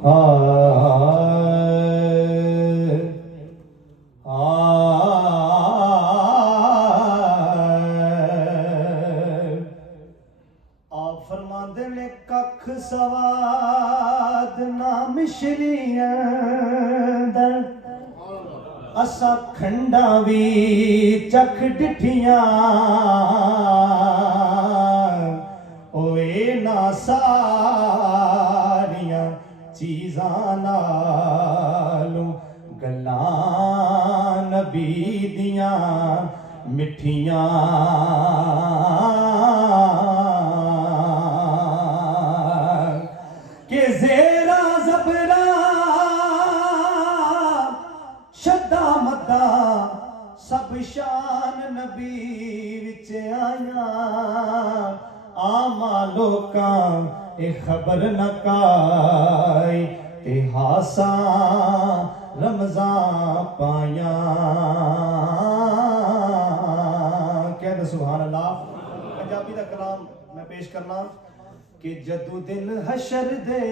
आप फरमाते ने कख सवाद ना मिश्रियां असा खंडा भी चख डिठियां ओए ना सारियां चीज़ां नालों गल्लां नबी दियां मिठियां के ज़ेरा ज़बरा शद्दा मद्दा सब शान नबी विच आया आमा लोकां ए खबर न काई ते हासा रमज़ान पाया कह दे सुभान अल्लाह। पंजाबी दा कलाम मैं पेश करना कि जदू दिन हशर दे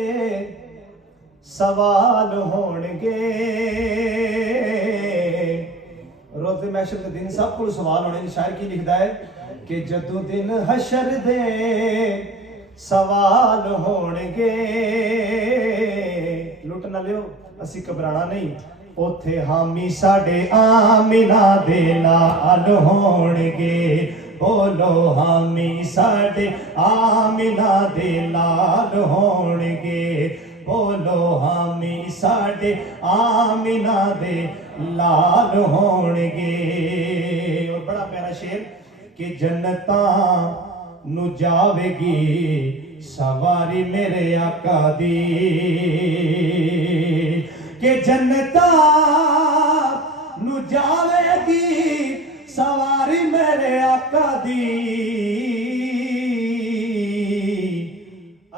सवाल होणगे रोज़े महशर के दिन सब को सवाल होने। शायर की लिखता है कि जदू दिन हशर दे सवाल होणगे लुट ना लियो असी घबराना नहीं ओथे हामी साडे आमिना दे लाल होणगे बोलो हामी साडे आमिना दे लाल होणगे बोलो हामी साडे आमिना दे लाल होणगे। और बड़ा प्यारा शेर कि जन्नता नु जावेगी सवारी मेरे आका दी कि जन्नता नु जावेगी सवारी मेरे आका दी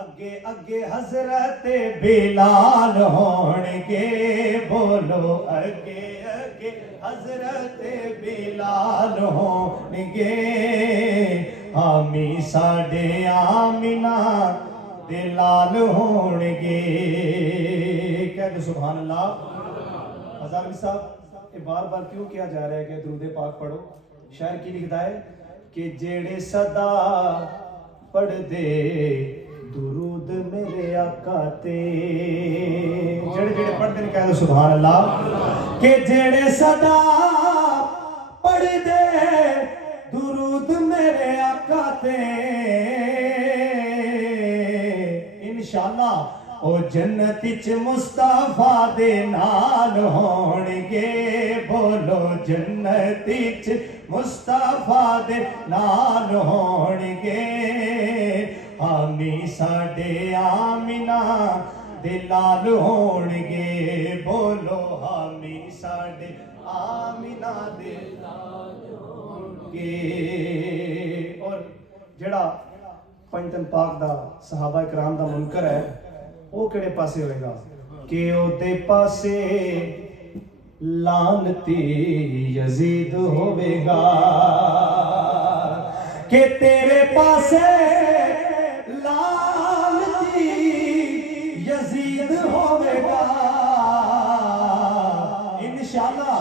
अगे अगे हजरत बिलाल होणगे बोलो अगे अगे हजरत बिलाल होणगे हामी साडे आमिना दे लाल होणगे कह दो सुभान अल्लाह। हज़ारवी साहब ये बार बार क्यों किया जा रहा है कि दुरूद पाक पढ़ो। शायर की लिखता है कि जेड़े सदा पढ़ दे दुरूद मेरे आका ते जेड़े जेड़े पढ़ते हैं कह दो सुभान अल्लाह कि जेड़े सदा पढ़ दे दुरूद मेरे आका ते इंशाअल्लाह ओ जन्नत च मुस्तफा दे नाल होणगे बोलो जन्नत च मुस्तफा दे नाल होणगे हामी साडे आमिना दे लाल होणगे बोलो हामी साडे आमिना दे लाल होणगे। और जेड़ा पंजतन पाक दा सहाबा इकराम दा मुनकर है वो केड़े पासे होएगा कि ओदे पासे लानती यजीद होवेगा कि तेरे पासे लानती यजीद होवेगा इंशाअल्लाह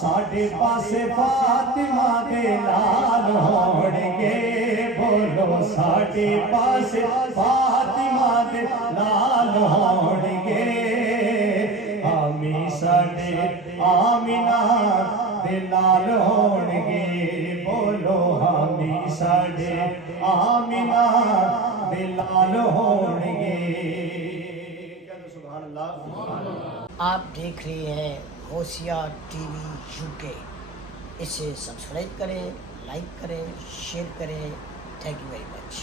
साडे पासे फातिमा दे लाल होणगे बोलो साडे पासे फातिमा दे लाल होणगे हामी साडे आमिना दे लाल होणगे बोलो हामी साडे आमिना दे लाल होणगे सुभान अल्लाह। आप देख रहे हैं होशियार टीवी यूके। इसे सब्सक्राइब करें, लाइक करें, शेयर करें। Thank you very much.